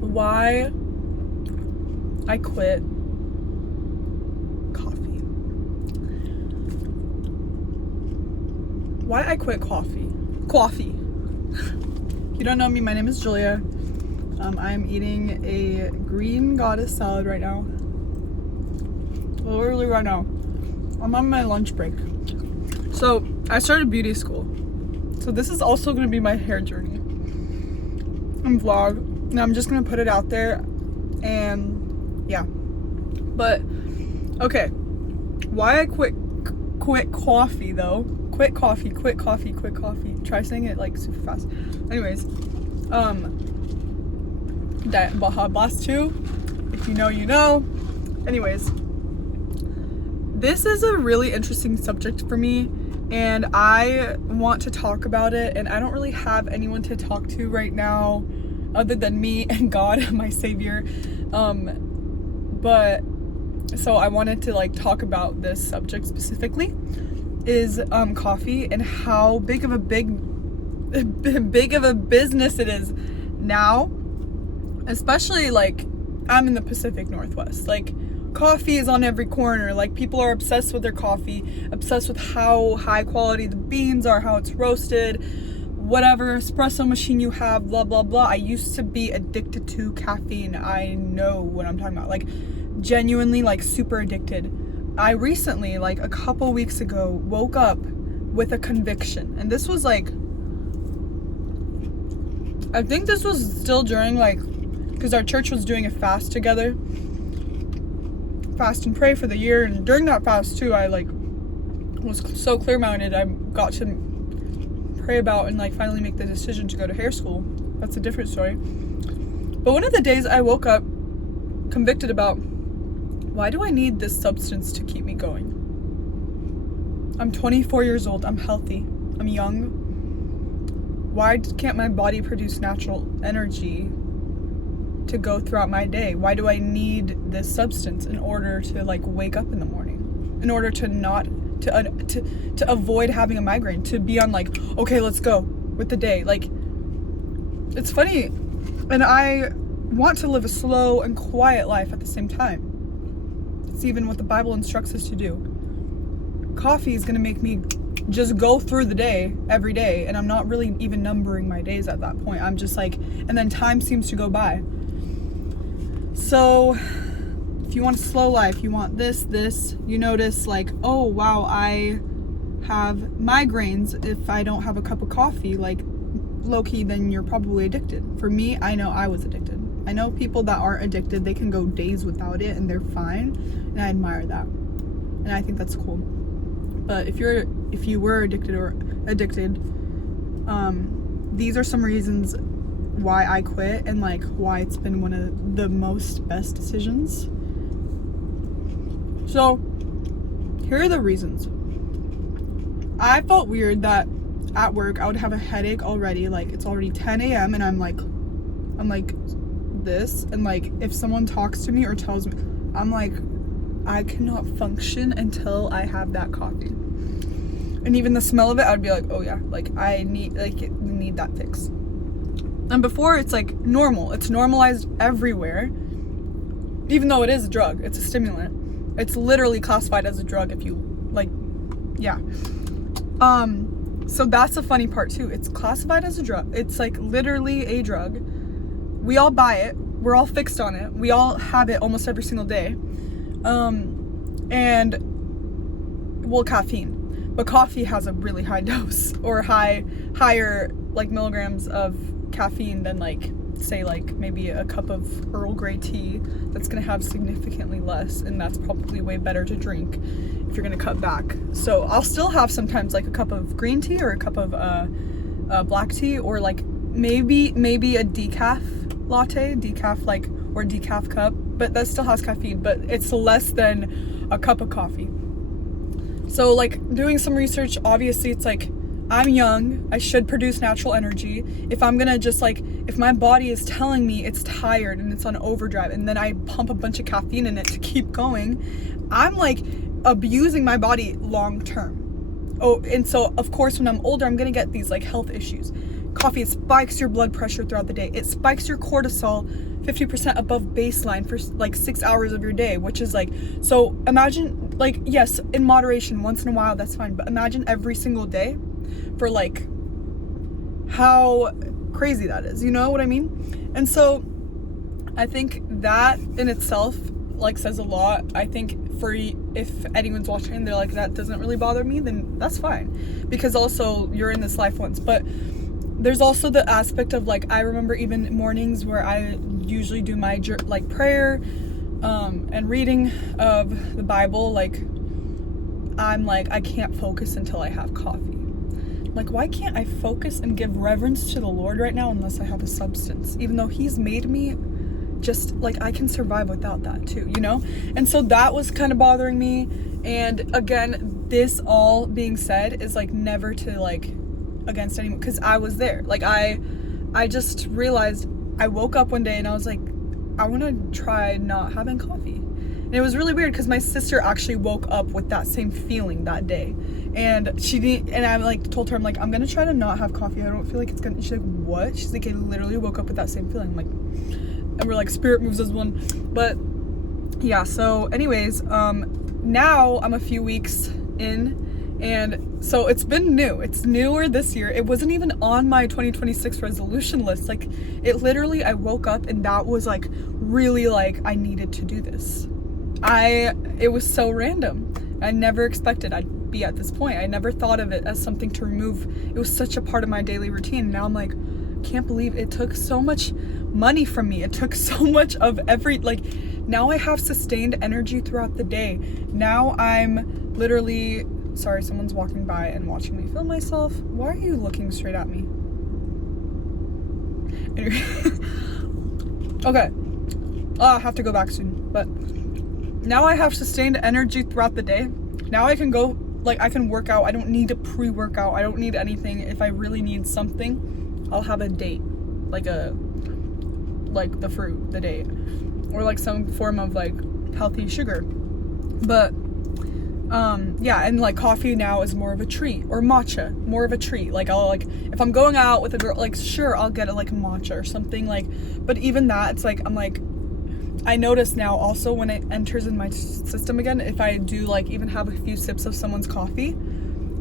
Why I quit coffee. Why I quit coffee. Coffee. If you don't know me, my name is Julia. I am eating a green goddess salad right now. Literally right now. I'm on my lunch break. So I started beauty school. So this is also going to be my hair journey and vlog. And I'm just going to put it out there. And yeah. But okay. Why I quit coffee though. Quit coffee. Try saying it like super fast. Anyways, Diet Baja Blast 2. If you know, you know. Anyways, this is a really interesting subject for me, and I want to talk about it, and I don't really have anyone to talk to right now other than me and God, my savior. But so I wanted to like talk about this subject specifically is coffee and how big of a business it is now, especially like I'm in the Pacific Northwest. Like coffee is on every corner. Like people are obsessed with their coffee, obsessed with how high quality the beans are, how it's roasted, whatever espresso machine you have, blah blah blah. I used to be addicted to caffeine. I know what I'm talking about. Like genuinely like super addicted. I recently, like a couple weeks ago, woke up with a conviction. And this was like, I think this was still during like, because our church was doing a fast together. Fast and pray for the year. And during that fast too, I like was so clear-minded. I got to pray about and like finally make the decision to go to hair school. That's a different story. But one of the days I woke up convicted about, why do I need this substance to keep me going? I'm 24 years old. I'm healthy. I'm young. Why can't my body produce natural energy to go throughout my day? Why do I need this substance in order to like wake up in the morning? In order to not to avoid having a migraine, to be on like, okay, let's go with the day. Like it's funny, and I want to live a slow and quiet life at the same time. It's even what the Bible instructs us to do. Coffee is going to make me just go through the day every day, and I'm not really even numbering my days at that point. I'm just like, and then time seems to go by. So if you want a slow life, you want this, you notice like, oh wow, I have migraines if I don't have a cup of coffee, like low-key, then you're probably addicted. For me, I know I was addicted. I know people that aren't addicted, they can go days without it and they're fine, and I admire that, and I think that's cool. But if you were addicted, these are some reasons why I quit, and like why it's been one of the best decisions. So here are the reasons. I felt weird that at work I would have a headache already. Like it's already 10 a.m. and I'm like this, and like if someone talks to me or tells me, I'm like, I cannot function until I have that coffee. And even the smell of it, I'd be like, oh yeah, like I need that fix. And before, it's like normal. It's normalized everywhere. Even though it is a drug, it's a stimulant. It's literally classified as a drug if you like, yeah. So that's the funny part too. It's classified as a drug. It's like literally a drug. We all buy it. We're all fixed on it. We all have it almost every single day. Caffeine. But coffee has a really high dose, or higher like milligrams of caffeine than like, say like maybe a cup of Earl Grey tea that's gonna have significantly less, and that's probably way better to drink if you're gonna cut back. So I'll still have sometimes like a cup of green tea or a cup of black tea, or like maybe a decaf latte, or decaf cup, but that still has caffeine, but it's less than a cup of coffee. So like doing some research, obviously it's like, I'm young, I should produce natural energy. If I'm gonna just like, if my body is telling me it's tired and it's on overdrive, and then I pump a bunch of caffeine in it to keep going, I'm like abusing my body long term. Oh, and so of course when I'm older, I'm gonna get these like health issues. Coffee, it spikes your blood pressure throughout the day. It spikes your cortisol 50% above baseline for like 6 hours of your day, which is like, so imagine, like, yes, in moderation, once in a while, that's fine, but imagine every single day for like how crazy that is, you know what I mean? And so I think that in itself like says a lot. I think for, if anyone's watching and they're like, that doesn't really bother me, then that's fine, because also you're in this life once. But there's also the aspect of like, I remember even mornings where I usually do my like prayer and reading of the Bible, like I'm like, I can't focus until I have coffee. Like, why can't I focus and give reverence to the Lord right now unless I have a substance? Even though he's made me, just like, I can survive without that too, you know? And so that was kind of bothering me. And again, this all being said is like never to like against anyone, because I was there. Like I just realized, I woke up one day and I was like, I want to try not having coffee. And it was really weird because my sister actually woke up with that same feeling that day. And I like told her, I'm like, I'm gonna try to not have coffee. I don't feel like it's gonna. She's like, what? She's like, I literally woke up with that same feeling. I'm like, and we're like, spirit moves as one. But yeah, so anyways, now I'm a few weeks in, and so it's been new. It's newer this year. It wasn't even on my 2026 resolution list. Like, it literally, I woke up and that was like really like, I needed to do this. It was so random. I never expected I'd be at this point. I never thought of it as something to remove. It was such a part of my daily routine. Now I'm like, can't believe it took so much money from me. It took so much of now I have sustained energy throughout the day. Now I'm literally, sorry, someone's walking by and watching me film myself. Why are you looking straight at me? Anyway. Okay. I have to go back soon, but now I have sustained energy throughout the day. Now I can go, like, I can work out. I don't need a pre-workout. I don't need anything. If I really need something, I'll have a date, like the fruit, the date, or like some form of like healthy sugar. But yeah, and like coffee now is more of a treat, or matcha, more of a treat. Like, I'll, like, if I'm going out with a girl, like, sure, I'll get like a matcha or something, like, but even that, it's like, I'm like, I notice now also when it enters in my system again, if I do like even have a few sips of someone's coffee,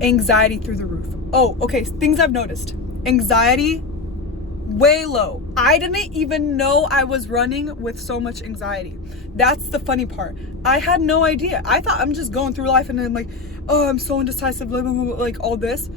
anxiety through the roof. Oh, okay, things I've noticed. Anxiety, way low. I didn't even know I was running with so much anxiety. That's the funny part. I had no idea. I thought I'm just going through life and I'm like, oh, I'm so indecisive, blah, blah, blah, like all this.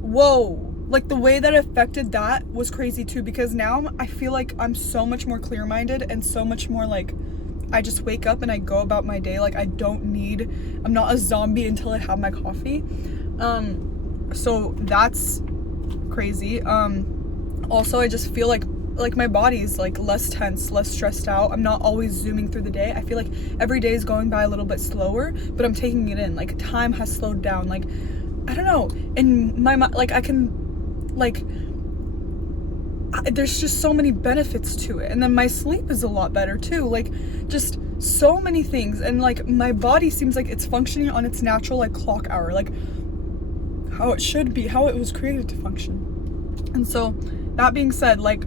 Whoa. Like, the way that affected that was crazy too, because now I feel like I'm so much more clear-minded and so much more like, I just wake up and I go about my day. Like, I'm not a zombie until I have my coffee. So that's crazy. Also, I just feel like my body's like less tense, less stressed out. I'm not always zooming through the day. I feel like every day is going by a little bit slower, but I'm taking it in. Like, time has slowed down. Like, I don't know. In my mind, like, I can, like, there's just so many benefits to it. And then my sleep is a lot better too. Like, just so many things. And like, my body seems like it's functioning on its natural like clock hour, like how it should be, how it was created to function. And so that being said, like,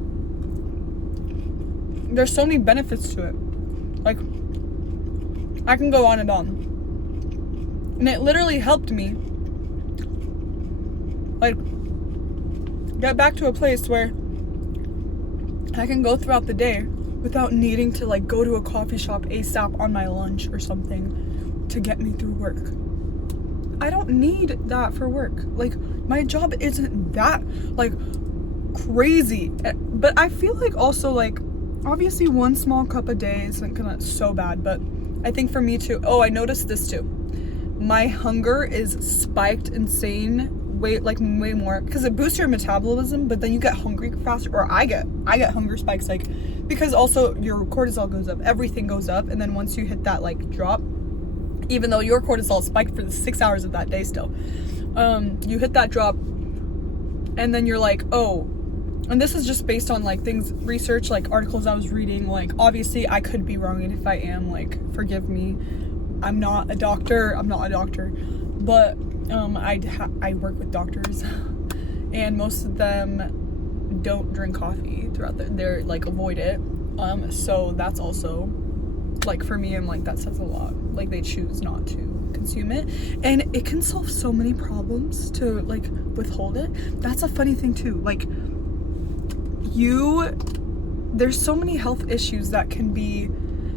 there's so many benefits to it. Like, I can go on and on. And it literally helped me like get back to a place where I can go throughout the day without needing to like go to a coffee shop ASAP on my lunch or something to get me through work. I don't need that for work. Like, my job isn't that like crazy, but I feel like also, like, obviously one small cup a day isn't gonna so bad, but I think for me too, I noticed this too. My hunger is spiked insane way more, because it boosts your metabolism, but then you get hungry faster, or I get hunger spikes, like, because also your cortisol goes up, everything goes up, and then once you hit that like drop, even though your cortisol spiked for the 6 hours of that day still, you hit that drop, and then you're like, oh, and this is just based on like research, like articles I was reading, like, obviously I could be wrong, and if I am, like, forgive me, I'm not a doctor, but I work with doctors, and most of them don't drink coffee throughout they're like avoid it. So that's also like for me, I'm like that says a lot. Like they choose not to consume it, and it can solve so many problems to like withhold it. That's a funny thing too. Like there's so many health issues that can be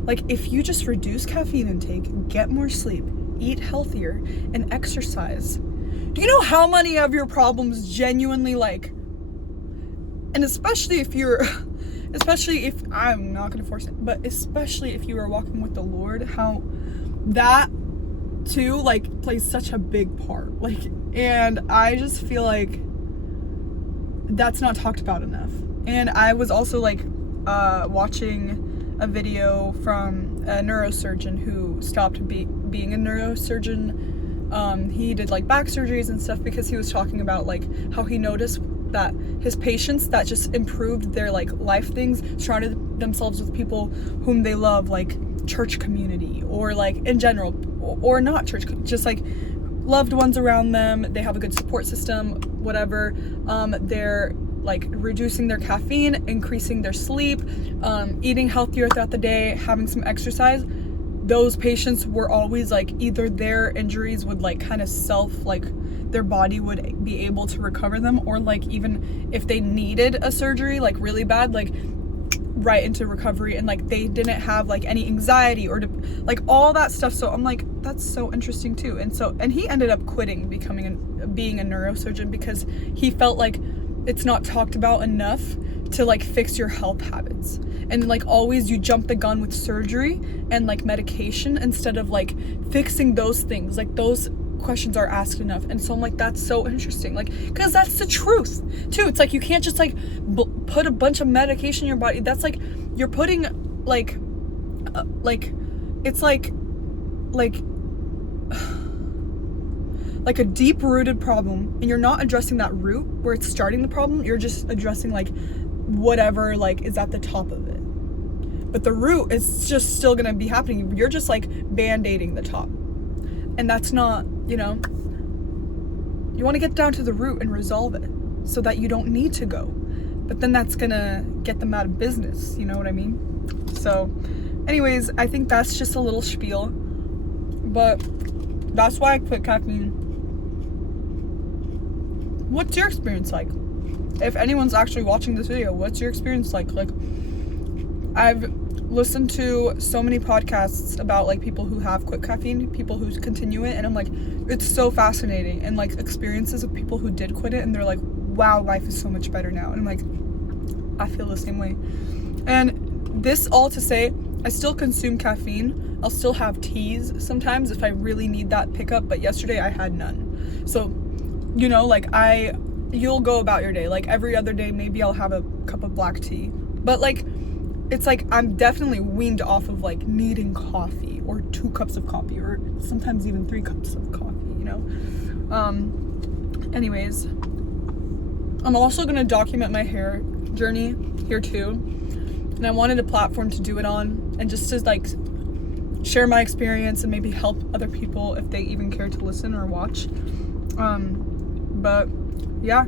like if you just reduce caffeine intake, get more sleep, eat healthier, and exercise. Do you know how many of your problems genuinely like, and especially if I'm not gonna force it, but especially if you are walking with the Lord, how that too like plays such a big part. Like, and I just feel like that's not talked about enough. And I was also like watching a video from a neurosurgeon who stopped being a neurosurgeon. He did like back surgeries and stuff because he was talking about like how he noticed that his patients that just improved their like life things surrounded themselves with people whom they love, like church community or like in general, or not church, just like loved ones around them. They have a good support system, whatever. They're like reducing their caffeine, increasing their sleep, eating healthier throughout the day, having some exercise. Those patients were always like either their injuries would like kind of like their body would be able to recover them, or like even if they needed a surgery like really bad, like right into recovery, and like they didn't have like any anxiety or like all that stuff. So I'm like, that's so interesting too. And he ended up quitting being a neurosurgeon because he felt like it's not talked about enough to like fix your health habits, and like always you jump the gun with surgery and like medication instead of like fixing those things. Like those questions are asked enough. And so I'm like, that's so interesting, like because that's the truth too. It's like you can't just like put a bunch of medication in your body. That's like you're putting like it's like a deep-rooted problem, and you're not addressing that root where it's starting the problem. You're just addressing like whatever like is at the top of it, but the root is just still gonna be happening. You're just like band-aiding the top, and that's not, you know, you want to get down to the root and resolve it so that you don't need to go, but then that's gonna get them out of business, you know what I mean? So anyways, I think that's just a little spiel, but that's why I quit caffeine. What's your experience like? If anyone's actually watching this video, what's your experience like? Like, I've listened to so many podcasts about like people who have quit caffeine, people who continue it, and I'm like, it's so fascinating, and like experiences of people who did quit it and they're like, wow, life is so much better now. And I'm like, I feel the same way. And this all to say, I still consume caffeine. I'll still have teas sometimes if I really need that pickup, but yesterday I had none. So, you know, like you'll go about your day. Like every other day, maybe I'll have a cup of black tea. But like, it's like I'm definitely weaned off of like needing coffee or 2 cups of coffee or sometimes even 3 cups of coffee, you know? Anyways, I'm also gonna document my hair journey here too. And I wanted a platform to do it on, and just to like share my experience and maybe help other people if they even care to listen or watch. But yeah,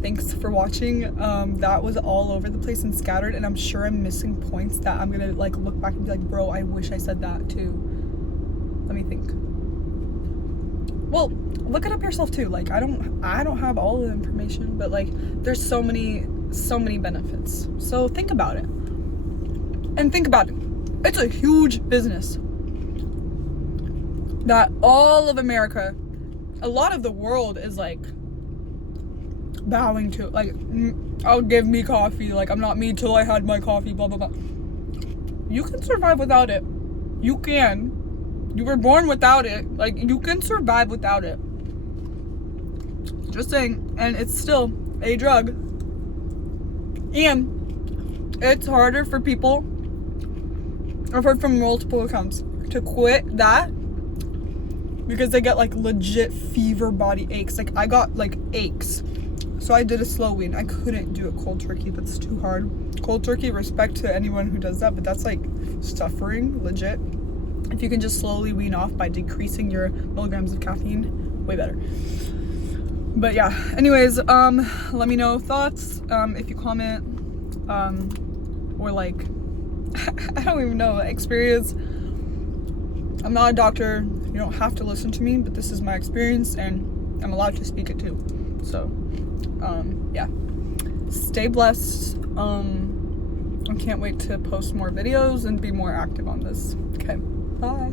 thanks for watching. That was all over the place and scattered, and I'm sure I'm missing points that I'm gonna like look back and be like, bro, I wish I said that too. Let me think. Well, look it up yourself too. Like I don't have all the information, but like there's so many benefits. So think about it. And think about it. It's a huge business that all of America, a lot of the world is like bowing to. Like, I'll give me coffee. Like, I'm not me till I had my coffee, blah, blah, blah. You can survive without it. You can. You were born without it. Like, you can survive without it. Just saying. And it's still a drug. And it's harder for people, I've heard from multiple accounts, to quit that because they get like legit fever body aches. Like I got like aches. So I did a slow wean. I couldn't do it cold turkey. That's too hard. Cold turkey, respect to anyone who does that, but that's like suffering, legit. If you can just slowly wean off by decreasing your milligrams of caffeine, way better. But yeah, anyways, let me know thoughts, if you comment, or like, I don't even know, experience. I'm not a doctor, you don't have to listen to me, but this is my experience and I'm allowed to speak it too. So, yeah, stay blessed. I can't wait to post more videos and be more active on this. Okay, bye.